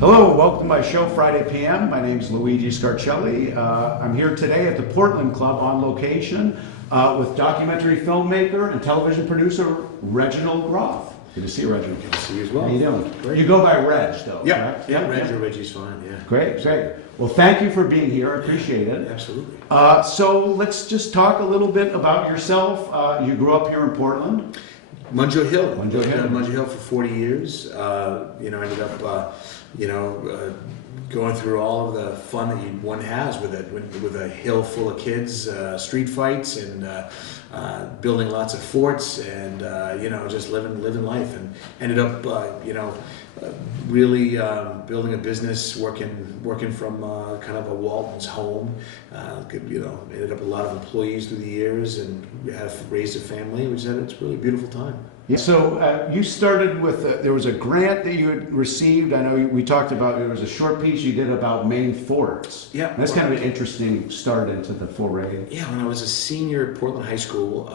Hello, welcome to my show Friday PM. My name is Luigi Scarcelli. I'm here today at the Portland Club on location with documentary filmmaker and television producer Reginald Groff. Good to see you, Reginald. Good to see you as well. How you doing? Great. You go by Reg, though, Yeah, correct? yeah, Reg or Reggie's fine, yeah. Great, great. Well, thank you for being here. I appreciate it. Absolutely. So let's just talk a little bit about yourself. You grew up here in Portland. Munjo Hill. Munjo Hill. Munjo Hill for 40 years. Ended up, going through all of the fun that one has with a hill full of kids, street fights, and building lots of forts, and just living life, and ended up really building a business, working from kind of a Walton's home. Ended up with a lot of employees through the years, and raised a family, which it's really a beautiful time. Yeah. So you started with, there was a grant that you had received. I know we talked about, there was a short piece you did about Maine forts. Yeah. And that's kind of an interesting start into the foray. Yeah, when I was a senior at Portland High School,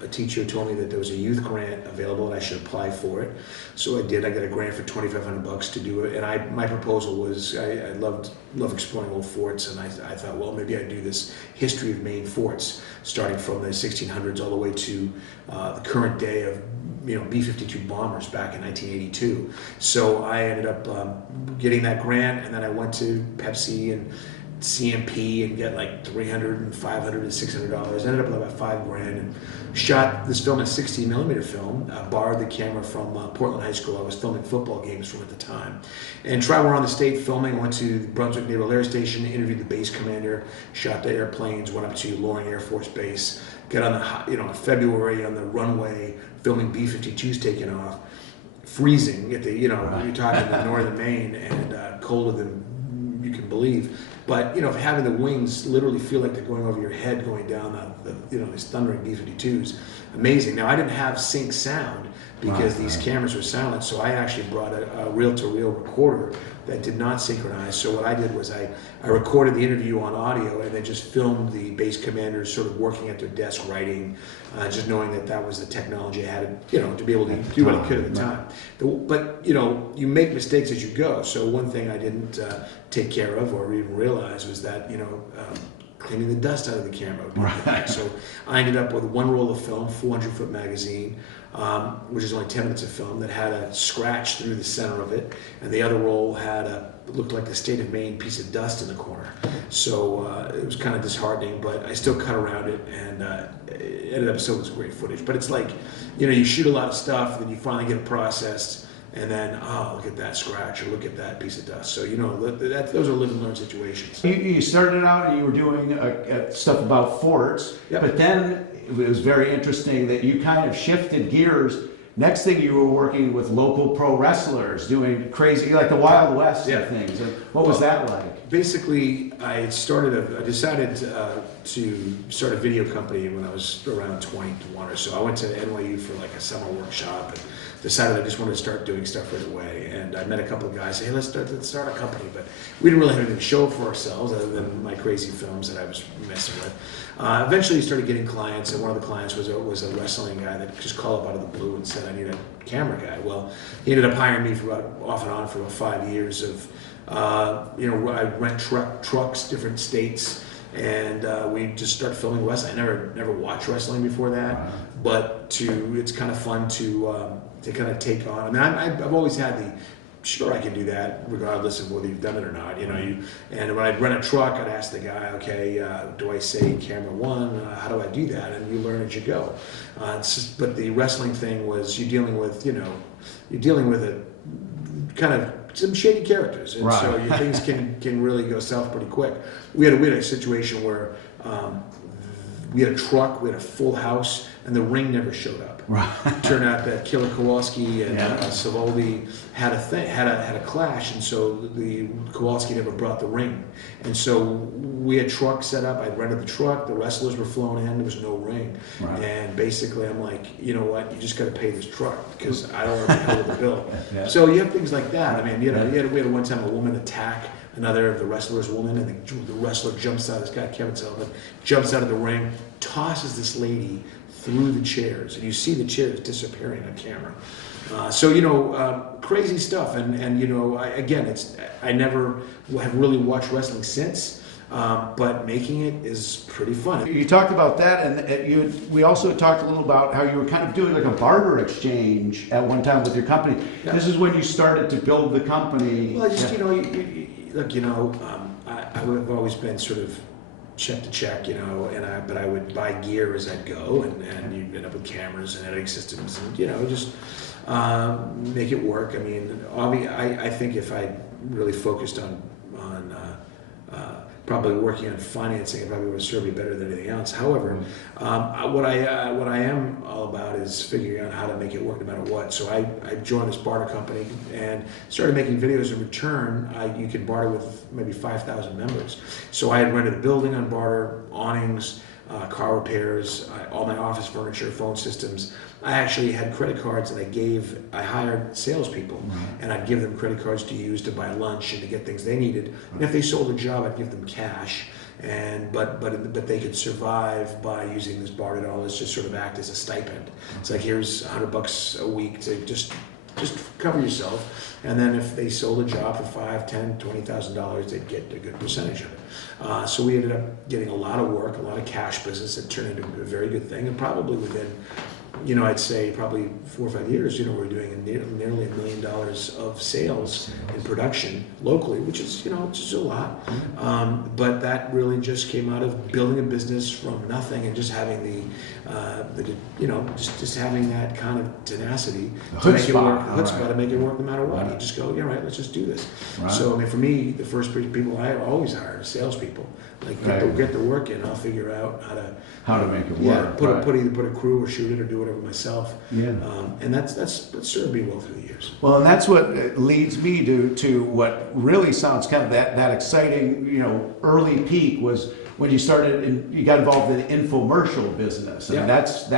a teacher told me that there was a youth grant available and I should apply for it. So I did. I got a grant for $2,500 to do it. And my proposal was, I love exploring old forts, and I thought, well, maybe I'd do this history of Maine forts, starting from the 1600s all the way to the current day of B-52 bombers back in 1982. So I ended up getting that grant, and then I went to Pepsi and CMP and get like $300 and $500 and $600. Ended up with about $5,000 and shot this film, a 16mm film. Borrowed the camera from Portland High School. I was filming football games from at the time, and traveled around the state filming. Went to the Brunswick Naval Air Station, interviewed the base commander, shot the airplanes, went up to Loring Air Force Base, got on the February on the runway filming B-52s taking off, freezing at the you're talking the northern Maine, and colder than you can believe. But having the wings literally feel like they're going over your head, going down these thundering B-52s, amazing. Now I didn't have sync sound because these cameras were silent, so I actually brought a reel-to-reel recorder that did not synchronize. So what I did was I recorded the interview on audio, and then just filmed the base commanders sort of working at their desk writing, just knowing that was the technology I had, to be able to do what I could at the time. But you make mistakes as you go. So one thing I didn't take care of or even realize was that cleaning the dust out of the camera. Right. So I ended up with one roll of film, 400-foot magazine, which is only 10 minutes of film, that had a scratch through the center of it, and the other roll looked like the state of Maine piece of dust in the corner. So it was kind of disheartening, but I still cut around it, and it ended up still was great footage. But it's like, you shoot a lot of stuff, and then you finally get it processed, and then, look at that scratch, or look at that piece of dust. So, those are live and learn situations. You started out and you were doing stuff about forts, Yep. but then it was very interesting that you kind of shifted gears. Next thing, you were working with local pro wrestlers, doing crazy, like the Wild West Yeah. of things. And what was that like? Basically, I decided to start a video company when I was around 21 or so. I went to NYU for like a summer workshop and decided I just wanted to start doing stuff right away. And I met a couple of guys, say, hey, let's start a company. But we didn't really have anything to show for ourselves other than my crazy films that I was messing with. Eventually, started getting clients, and one of the clients was a wrestling guy that just called up out of the blue and said, I need a camera guy. Well, he ended up hiring me for off and on for about 5 years of, I rent trucks, different states, and we just started filming wrestling. I never watched wrestling before that, but it's kind of fun to kind of take on. I mean, I've always had sure, I can do that regardless of whether you've done it or not. And when I'd rent a truck, I'd ask the guy, okay, do I say camera one? How do I do that? And you learn as you go. But the wrestling thing was you're dealing with a kind of some shady characters, and so your things can really go south pretty quick. We had a situation where we had a truck, we had a full house, and the ring never showed up. Right. It turned out that Killer Kowalski and Savoldi had a clash, and so the Kowalski never brought the ring. And so we had trucks set up. I'd rented the truck. The wrestlers were flown in. There was no ring. Right. And basically, I'm like, you know what? You just got to pay this truck because I don't want to be held with the bill. Yeah. So you have things like that. I mean, we had one time a woman attack another of the wrestlers' woman, and the wrestler jumps out. This guy, Kevin Sullivan, jumps out of the ring, tosses this lady through the chairs, and you see the chairs disappearing on camera. So crazy stuff, and I never have really watched wrestling since, but making it is pretty fun. You talked about that, and we also talked a little about how you were kind of doing like a barber exchange at one time with your company. Yeah. This is when you started to build the company. Well, I just I would have always been sort of check to check, but I would buy gear as I'd go, and you'd end up with cameras and editing systems, and just make it work. I mean, I think if I really focused on probably working on financing, it probably would have served me better than anything else. However, what I am all about is figuring out how to make it work no matter what. So I joined this barter company and started making videos. In return, you could barter with maybe 5,000 members. So I had rented a building on barter, awnings, car repairs, all my office furniture, phone systems. I actually had credit cards, and I hired salespeople, and I'd give them credit cards to use to buy lunch and to get things they needed. And if they sold a job, I'd give them cash. But they could survive by using this barter dollars to sort of act as a stipend. It's like, here's $100 a week to just cover yourself, and then if they sold a job for $5,000, $10,000, $20,000, they'd get a good percentage of it. So we ended up getting a lot of work, a lot of cash business that turned into a very good thing, and probably within, I'd say probably 4 or 5 years, we're doing nearly $1 million of sales in production locally, which is, just a lot. But that really just came out of building a business from nothing and just having just having that kind of tenacity to make it work, chutzpah to make it work no matter what. You just go, yeah, right, let's just do this. Right. So, I mean, for me, the first people I always hire are salespeople. Like, get the work in, I'll figure out how to make it work. Yeah, either put a crew or shoot it or do whatever myself. Yeah. And that's served me well through the years. Well, and that's what leads me to what really sounds kind of that exciting, early peak was when you started and you got involved in the infomercial business. And that's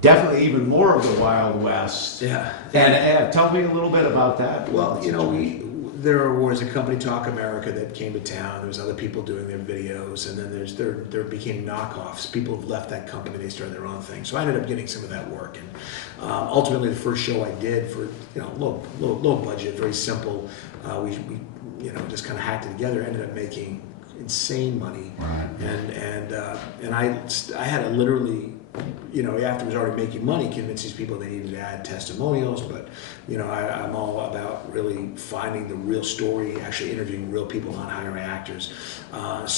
definitely even more of the Wild West. Yeah. And tell me a little bit about that. Well, there was a company, Talk America, that came to town. There was other people doing their videos, and then there became knockoffs. People have left that company, they started their own thing. So I ended up getting some of that work, and ultimately the first show I did for low budget, very simple. We just kind of hacked it together. Ended up making insane money, and I had to literally, after I was already making money, convince these people they needed to add testimonials. But I'm all about really finding the real story, actually interviewing real people, not hiring actors. I'd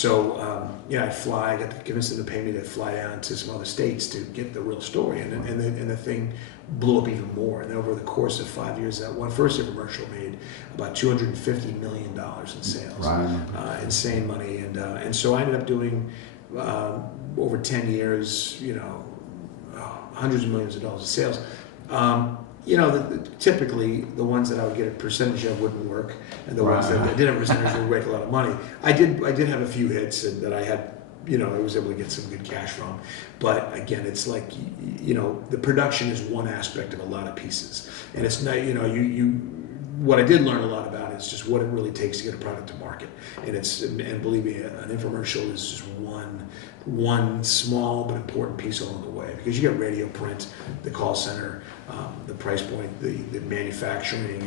fly. I got to convince them to pay me to fly down to some other states to get the real story, and the thing blew up even more. And over the course of 5 years, that one first infomercial made about $250 million in sales. Right. Insane money, and so I ended up doing over 10 years, hundreds of millions of dollars of sales. Typically the ones that I would get a percentage of wouldn't work, and the ones that I did have a percentage would make a lot of money. I did have a few hits that I had, I was able to get some good cash from. But again, it's like, the production is one aspect of a lot of pieces, and it's not, what I did learn a lot about is just what it really takes to get a product to market. And believe me, an infomercial is just one small but important piece along the way, because you got radio, print, the call center, the price point, the manufacturing,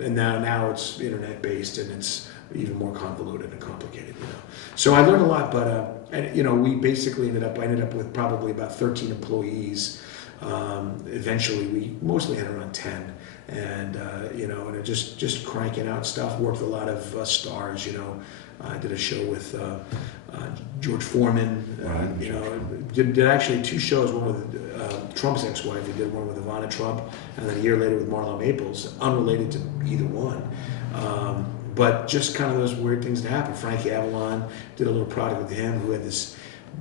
and now it's internet based, and it's even more convoluted and complicated. So I learned a lot, but we basically I ended up with probably about 13 employees. Eventually, we mostly had around 10. And and it just cranking out stuff. Worked with a lot of stars. I did a show with George Foreman. Did actually 2 shows. One with Trump's ex-wife. He did one with Ivana Trump, and then a year later with Marlo Maples, unrelated to either one. But just kind of those weird things that happen. Frankie Avalon did a little product with him, who had this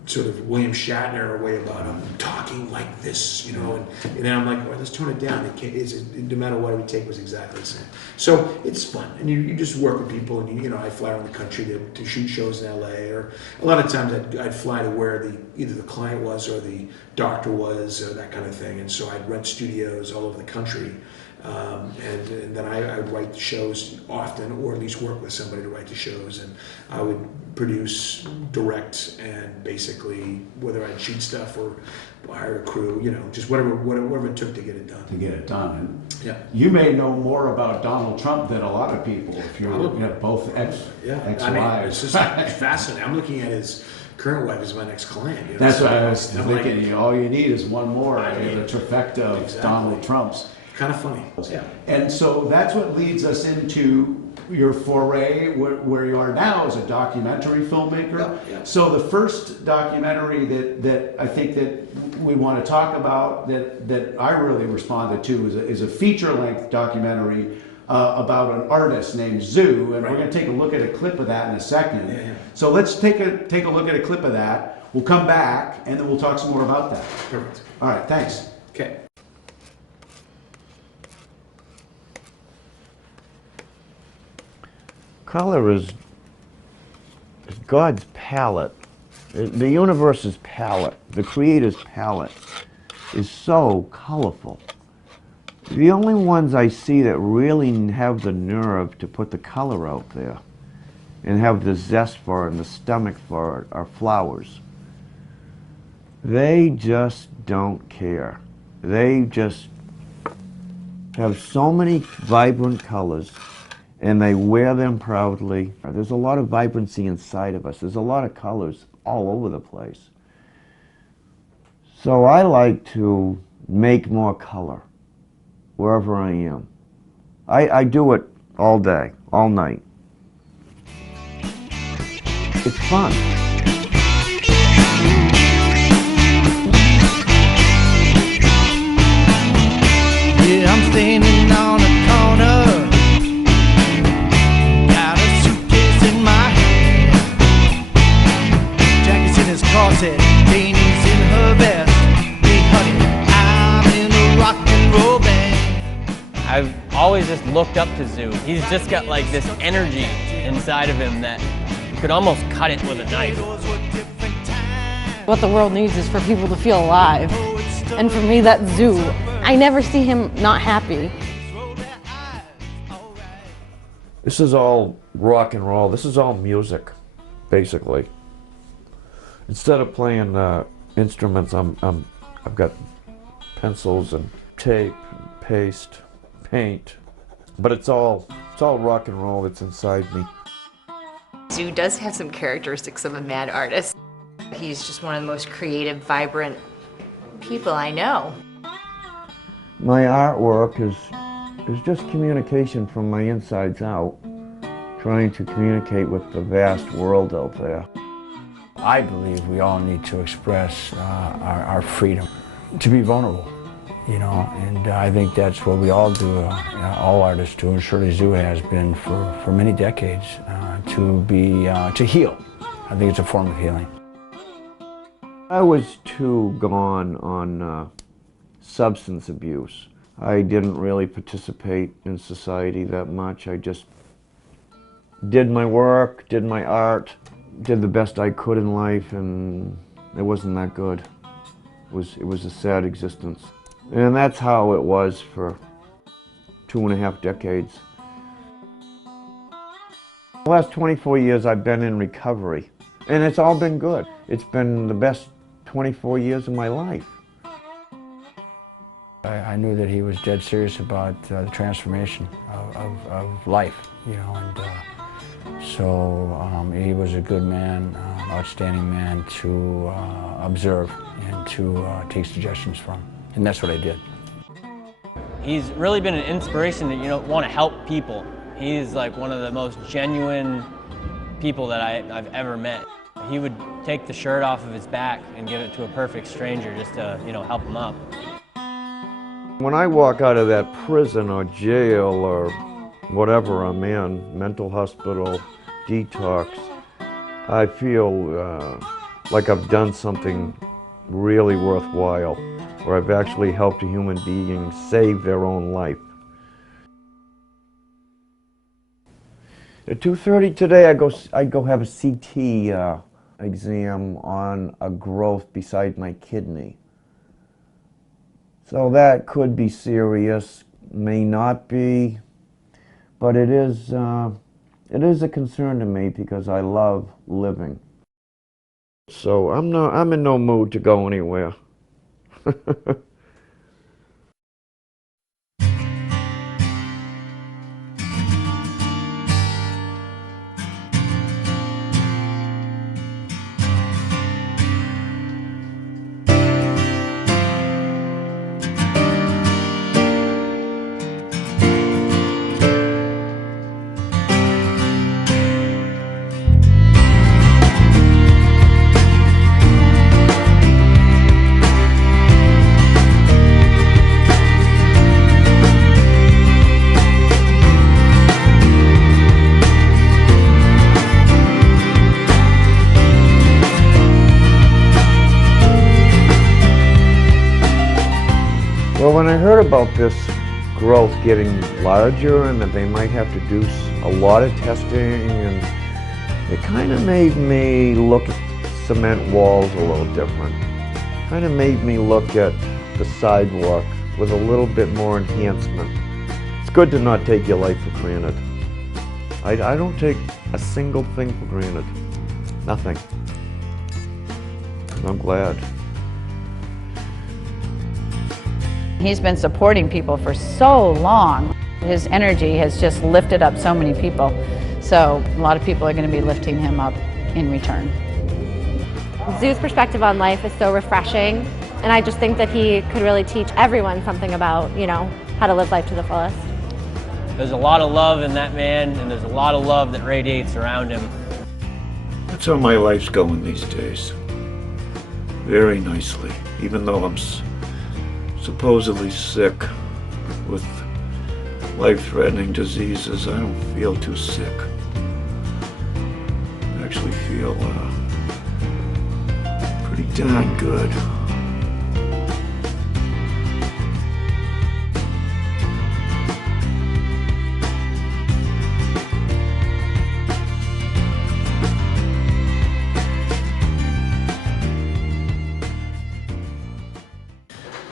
sort of William Shatner way about him talking like this, and then I'm like, all right, let's tone it down. No matter what we take was exactly the same. So it's fun, and you just work with people, and I fly around the country to shoot shows in LA, or a lot of times I'd fly to where either the client was or the doctor was, or that kind of thing, and so I'd rent studios all over the country. And then I would write the shows often, or at least work with somebody to write the shows, and I would produce, direct, and basically whether I'd shoot stuff or hire a crew, you know, just whatever it took to get it done. To get it done. Yeah. You may know more about Donald Trump than a lot of people if you're both ex-wives. I mean, it's just fascinating. I'm looking at his current wife as my next client. You know? That's so what I was thinking. Like, all you need is one more. I mean, the trifecta of exactly. Donald Trumps. Kind of funny. Yeah. And so that's what leads us into your foray where you are now as a documentary filmmaker. Yeah. So the first documentary that I think that we want to talk about that I really responded to is a feature-length documentary about an artist named Zoo, and we're going to take a look at a clip of that in a second. Yeah. So let's take a look at a clip of that. We'll come back and then we'll talk some more about that. Perfect. All right, thanks. Okay. Color is God's palette. The universe's palette, the Creator's palette, is so colorful. The only ones I see that really have the nerve to put the color out there and have the zest for it and the stomach for it are flowers. They just don't care. They just have so many vibrant colors, and they wear them proudly. There's a lot of vibrancy inside of us. There's a lot of colors all over the place. So I like to make more color wherever I am. I do it all day, all night. It's fun. Yeah, I'm standing on a corner, got a suitcase in my hand, jacket's in his closet, Janie's in her vest. Hey honey, I'm in a rock and roll band. I've always just looked up to Zoo. He's just got like this energy inside of him that you could almost cut it with a knife. What the world needs is for people to feel alive. And for me, that's Zoo. I never see him not happy. This is all rock and roll. This is all music, basically. Instead of playing instruments, I've got pencils and tape, and paste, paint. But it's all rock and roll that's inside me. Zoo does have some characteristics of a mad artist. He's just one of the most creative, vibrant people I know. My artwork is just communication from my insides out, trying to communicate with the vast world out there. I believe we all need to express our freedom, to be vulnerable, you know, and I think that's what we all do, all artists do, and surely Zoo has been for many decades, to heal. I think it's a form of healing. I was too gone on substance abuse. I didn't really participate in society that much. I just did my work, did my art, did the best I could in life, and it wasn't that good. It was a sad existence. And that's how it was for 2.5 decades. The last 24 years I've been in recovery, and it's all been good. It's been the best 24 years of my life. I knew that he was dead serious about the transformation of life, you know, and so he was a good man, outstanding man to observe and to take suggestions from, and that's what I did. He's really been an inspiration to, want to help people. He's like one of the most genuine people that I've ever met. He would take the shirt off of his back and give it to a perfect stranger just to, help him up. When I walk out of that prison or jail or whatever I'm in, mental hospital, detox, I feel like I've done something really worthwhile, where I've actually helped a human being save their own life. At 2:30 today, I go have a CT exam on a growth beside my kidney. So that could be serious. may not be, but it is a concern to me because I love living. So I'm in no mood to go anywhere. Well, when I heard about this growth getting larger and that they might have to do a lot of testing, and it kind of made me look at cement walls a little different. Kind of made me look at the sidewalk with a little bit more enhancement. It's good to not take your life for granted. I don't take a single thing for granted. Nothing. I'm glad. He's been supporting people for so long. His energy has just lifted up so many people. So a lot of people are going to be lifting him up in return. Zoo's perspective on life is so refreshing, and I just think that he could really teach everyone something about, how to live life to the fullest. There's a lot of love in that man, and there's a lot of love that radiates around him. That's how my life's going these days. Very nicely, even though I'm supposedly sick with life-threatening diseases. I don't feel too sick. I actually feel pretty darn good.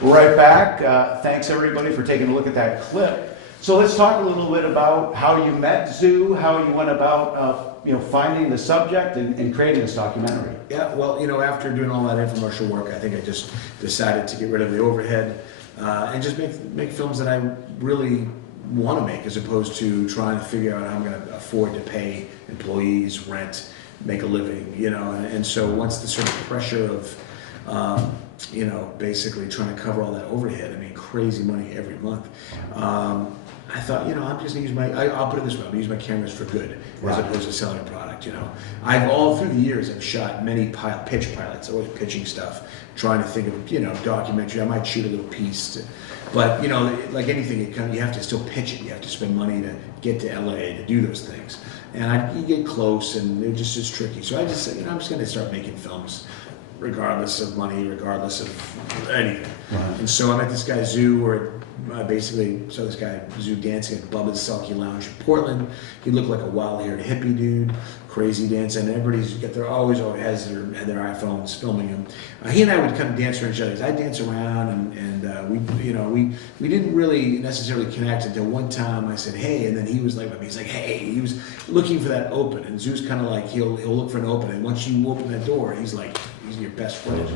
We're right back. Thanks everybody for taking a look at that clip. So let's talk a little bit about how you met Zoo, how you went about finding the subject and creating this documentary. Yeah, well, after doing all that infomercial work, I think I just decided to get rid of the overhead and just make films that I really want to make, as opposed to trying to figure out how I'm going to afford to pay employees, rent, make a living, and so once the sort of pressure of basically trying to cover all that overhead, crazy money every month. I thought, I'm just gonna use I'll put it this way, I'm gonna use my cameras for good, as opposed to selling a product, I've all through the years, I've shot many pitch pilots, always pitching stuff, trying to think of, documentary. I might shoot a little piece, but, like anything, you have to still pitch it. You have to spend money to get to LA to do those things. And you get close, and it's tricky. So I just said, I'm just gonna start making films, regardless of money, regardless of anything. Right. And so I met this guy Zoo, or basically saw this guy Zoo dancing at Bubba's Selkie Lounge in Portland. He looked like a wild-haired hippie dude, crazy dancing. And everybody's always has their iPhones filming him. He and I would kind of dance around each other. I'd dance around, and we didn't really necessarily connect until one time I said, hey, and then he was like, he's like, hey, he was looking for that open, and Zoo's kind of like, he'll look for an open, and once you open that door, he's like, he's your best friend,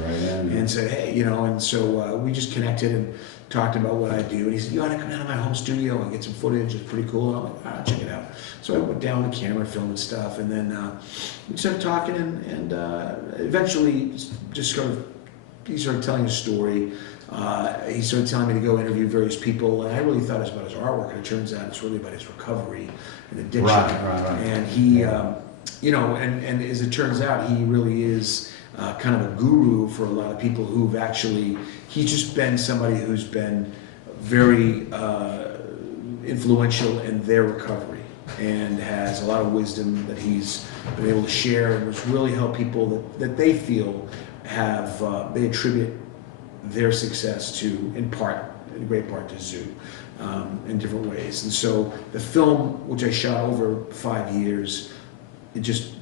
and said, hey, and so we just connected and talked about what I do, and he said, you ought to come down to my home studio and get some footage, it's pretty cool, and I'm like, all right, check it out. So I went down the camera, filming stuff, and then we started talking, and eventually just he started telling a story. He started telling me to go interview various people, and I really thought it was about his artwork, and it turns out it's really about his recovery and addiction. Right. And he, and as it turns out, he really is kind of a guru for a lot of people who've actually, he's just been somebody who's been very influential in their recovery, and has a lot of wisdom that he's been able to share, and has really helped people that they feel have, they attribute their success to, in great part to Zoo, in different ways. And so the film, which I shot over 5 years, it just,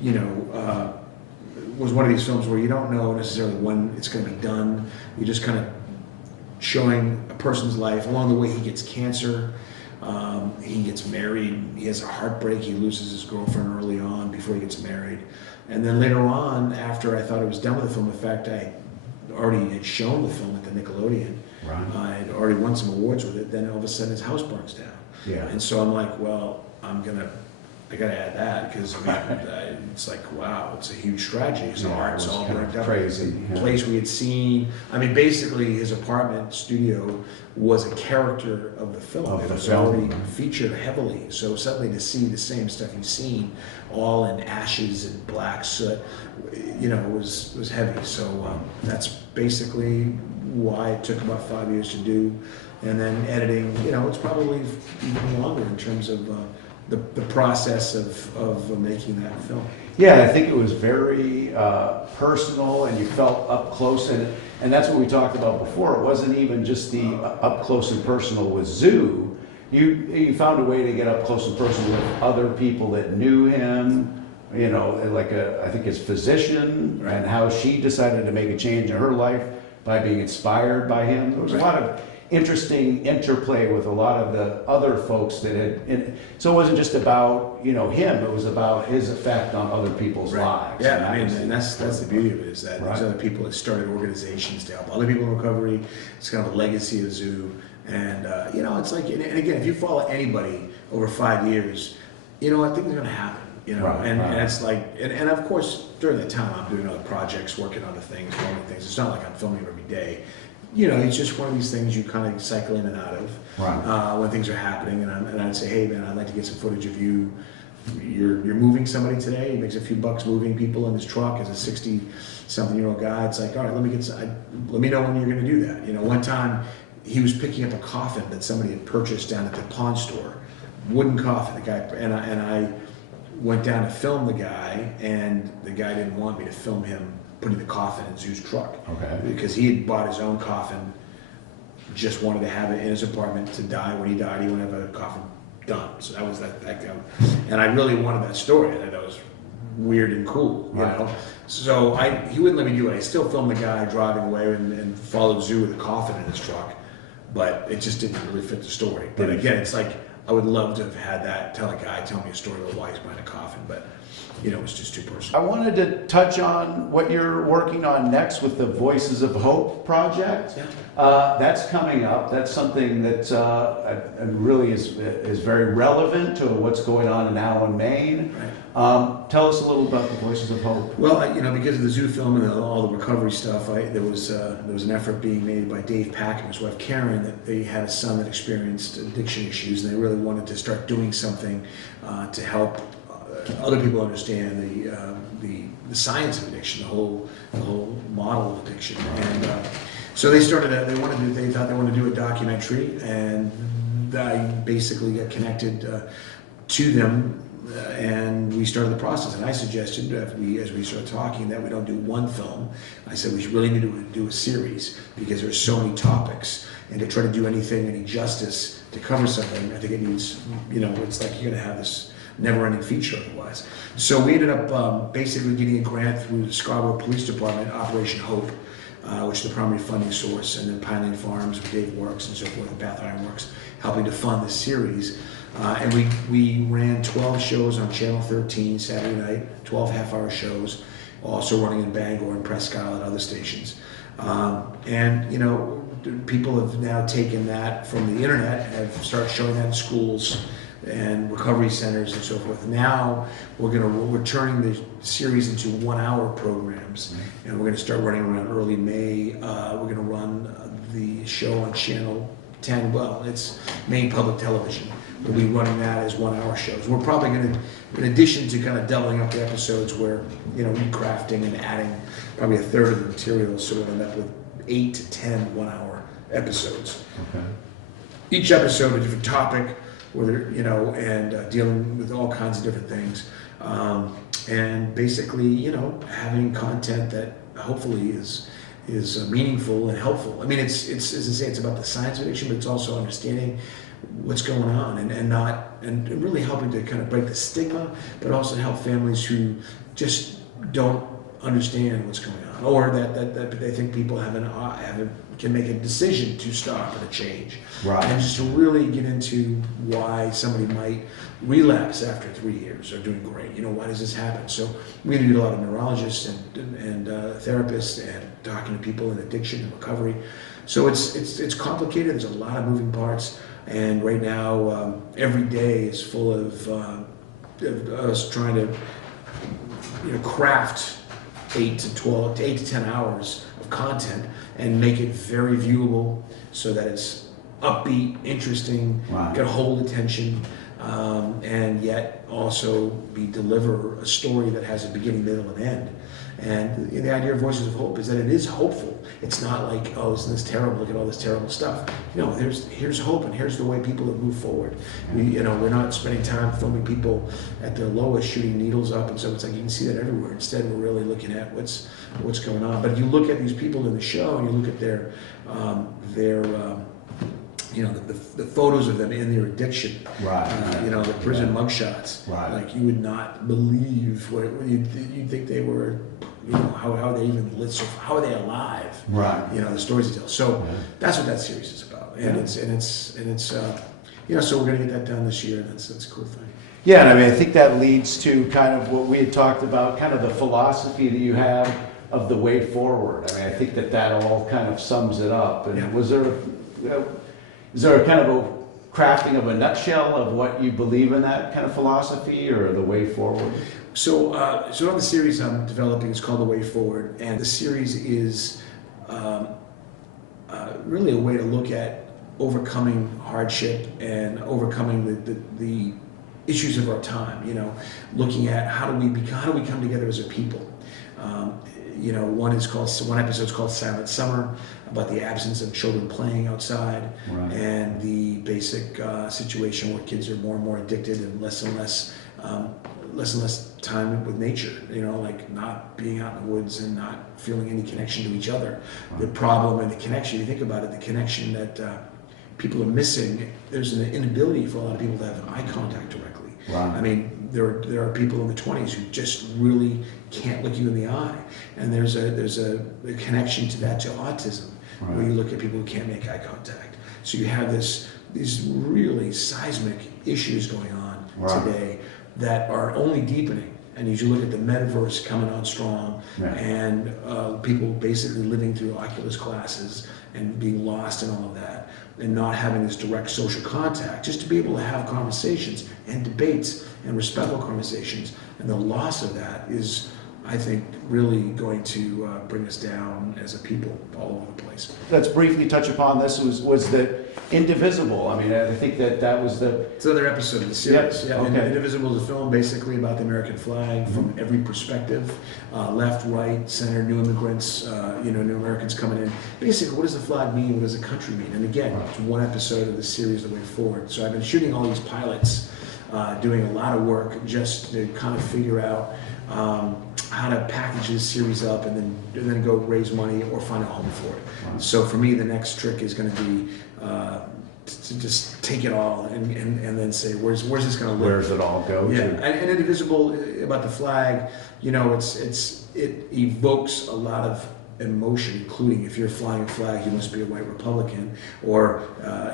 was one of these films where you don't know necessarily when it's going to be done. You just kind of showing a person's life. Along the way, he gets cancer, he gets married, he has a heartbreak, he loses his girlfriend early on before he gets married. And then later on, after I thought I was done with the film, in fact, I already had shown the film at the Nickelodeon. Right. I had already won some awards with it, then all of a sudden his house burns down. Yeah. And so I'm like, well, I gotta add that, because it's like, wow, it's a huge tragedy. His art's all burnt up. Crazy. The place we had seen, I mean, basically his apartment studio was a character of the film. Of It the was film. already featured heavily. So suddenly to see the same stuff you've seen, all in ashes and black soot, was heavy. So that's basically why it took about 5 years to do. And then editing, it's probably even longer in terms of the process of making that film. Yeah, I think it was very personal, and you felt up close, and that's what we talked about before. It wasn't even just the up close and personal with Zoo. You found a way to get up close and personal with other people that knew him. I think his physician, Right. and how she decided to make a change in her life by being inspired by him. There was a lot of interesting interplay with a lot of the other folks that had, so it wasn't just about him, it was about his effect on other people's lives. Yeah, I mean, and that's the beauty of it, is that Right. there's other people that started organizations to help other people in recovery. It's kind of a legacy of Zoo, and it's like, and again, if you follow anybody over 5 years, I think it's going to happen. Right, and right. it's like, and of course during that time I'm doing other projects, working on other things, filming things. It's not like I'm filming every day. It's just one of these things you kind of cycle in and out of when things are happening. And I'd say, hey man, I'd like to get some footage of you. You're moving somebody today. He makes a few bucks moving people in his truck as a 60-something-year-old guy. It's like, all right, let me know when you're going to do that. One time he was picking up a coffin that somebody had purchased down at the pawn store, wooden coffin. The guy and I went down to film the guy, and the guy didn't want me to film him putting the coffin in Zoo's truck. Okay. Because he had bought his own coffin, just wanted to have it in his apartment to die. When he died, he wanted to have a coffin done. So that was that guy. And I really wanted that story. I thought that was weird and cool, So he wouldn't let me do it. I still filmed the guy driving away and followed Zoo with a coffin in his truck, but it just didn't really fit the story. But again, it's like, I would love to have had that, tell a guy, tell me a story about why he's buying a coffin, but it was just too personal. I wanted to touch on what you're working on next with the Voices of Hope project. Yeah. That's coming up. That's something that really is very relevant to what's going on in Allen, Maine. Right. Tell us a little about the Voices of Hope. Well, because of the Zoo film and all the recovery stuff, there was an effort being made by Dave Pack and his wife Karen, that they had a son that experienced addiction issues, and they really wanted to start doing something to help other people understand the science of addiction, the whole model of addiction. And so they started. They thought they wanted to do a documentary, and I basically got connected to them. And we started the process, and I suggested, as we started talking, that we don't do one film. I said we really need to do a series, because there's so many topics, and to try to do any justice to cover something, I think it needs, it's like you're going to have this never-ending feature otherwise. So we ended up basically getting a grant through the Scarborough Police Department, Operation Hope, which is the primary funding source, and then Pineland Farms with Dave Works and so forth, and Bath Iron Works, helping to fund this series. And we ran 12 shows on Channel 13 Saturday night, 12 half-hour shows, also running in Bangor and Presque Isle and other stations. And people have now taken that from the internet, have started showing that in schools and recovery centers and so forth. Now we're turning the series into 1-hour programs, and we're going to start running around early May. We're going to run the show on Channel 10. Well, it's Maine Public Television. We'll be running that as 1-hour shows. We're probably going to, in addition to kind of doubling up the episodes, we're recrafting and adding probably a third of the material, so we'll end up with 8 to 10 1-hour episodes. Okay. Each episode a different topic, and dealing with all kinds of different things, and basically, having content that hopefully is meaningful and helpful. I mean, it's as I say, it's about the science of addiction, but it's also understanding what's going on and really helping to kind of break the stigma, but also help families who just don't understand what's going on, or that they think people can make a decision to stop or to change. Right. And just to really get into why somebody might relapse after 3 years or doing great. You know, why does this happen? So we interviewed a lot of neurologists and therapists and talking to people in addiction and recovery. So it's complicated. There's a lot of moving parts, and right now every day is full of us trying to craft 8 to 10 hours of content and make it very viewable so that it's upbeat, interesting, Right. can hold attention, and yet also deliver a story that has a beginning, middle, and end. And the idea of Voices of Hope is that it is hopeful. It's not like, oh, isn't this terrible? Look at all this terrible stuff. No, here's hope, and here's the way people have moved forward. We're not spending time filming people at their lowest, shooting needles up, and so it's like you can see that everywhere. Instead, we're really looking at what's going on. But if you look at these people in the show, and you look at their the photos of them in their addiction, Right. The prison mugshots. Right. Like you would not believe what you'd think they were. How they even lit, so how are they alive? Right. The stories they tell. So that's what that series is about, and it's so we're gonna get that done this year. And that's a cool thing. Yeah, and I mean, I think that leads to kind of what we had talked about, kind of the philosophy that you have of the way forward. I mean, I think that all kind of sums it up. And is there a kind of a crafting of a nutshell of what you believe in that kind of philosophy or the way forward? So on the series I'm developing, it's called The Way Forward, and the series is really a way to look at overcoming hardship and overcoming the issues of our time. Looking at how do we come together as a people. One episode is called Silent Summer, about the absence of children playing outside, Right. and the basic situation where kids are more and more addicted and less and less time with nature, like not being out in the woods and not feeling any connection to each other. Right. The problem and the connection, you think about it, the connection that people are missing, there's an inability for a lot of people to have eye contact directly. Right. I mean, there are people in the 20s who just really can't look you in the eye, and there's a connection to that, to autism, Right. where you look at people who can't make eye contact. So you have these really seismic issues going on Right. today that are only deepening. And as you look at the metaverse coming on strong, Right. and people basically living through Oculus glasses and being lost in all of that, and not having this direct social contact, just to be able to have conversations and debates and respectful conversations, and the loss of that is, I think, really going to bring us down as a people all over the place. Let's briefly touch upon this. Was the Indivisible? I mean, I think that was the. It's another episode of the series. Yep. Yeah, Okay. Indivisible is a film basically about the American flag from every perspective, left, right, center, new immigrants, new Americans coming in. Basically, what does the flag mean? What does the country mean? And again, it's one episode of the series, The Way Forward. So I've been shooting all these pilots, doing a lot of work just to kind of figure out how to package this series up and then go raise money or find a home for it. Wow. So for me, the next trick is going to be to just take it all and then say, where's this going to live? Where does it all go Yeah, to? and Indivisible, about the flag, it evokes a lot of emotion, including if you're flying a flag, you must be a white Republican, or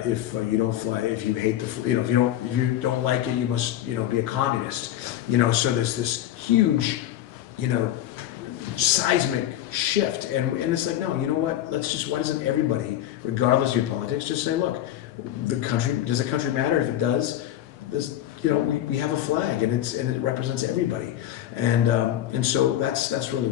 if you don't fly, if you hate if you don't like it, you must be a communist. So there's this huge, seismic shift, and it's like, no, you know what? Why doesn't everybody, regardless of your politics, just say, look, does the country matter? If it does, we have a flag, and it represents everybody, and so that's really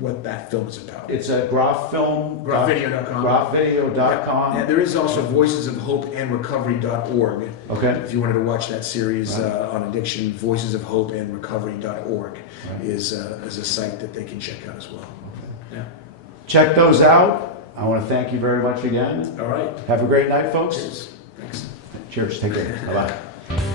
what that film is about. It's a Groff film. Groffvideo.com. Groffvideo.com. And there is also Voices of Hope and Recovery.org. Okay. If you wanted to watch that series Right. on addiction, Voices of Hope and Recovery.org Right. is a site that they can check out as well. Yeah. Check those out. I want to thank you very much again. All right. Have a great night, folks. Cheers. Thanks. Cheers. Take care. Bye-bye.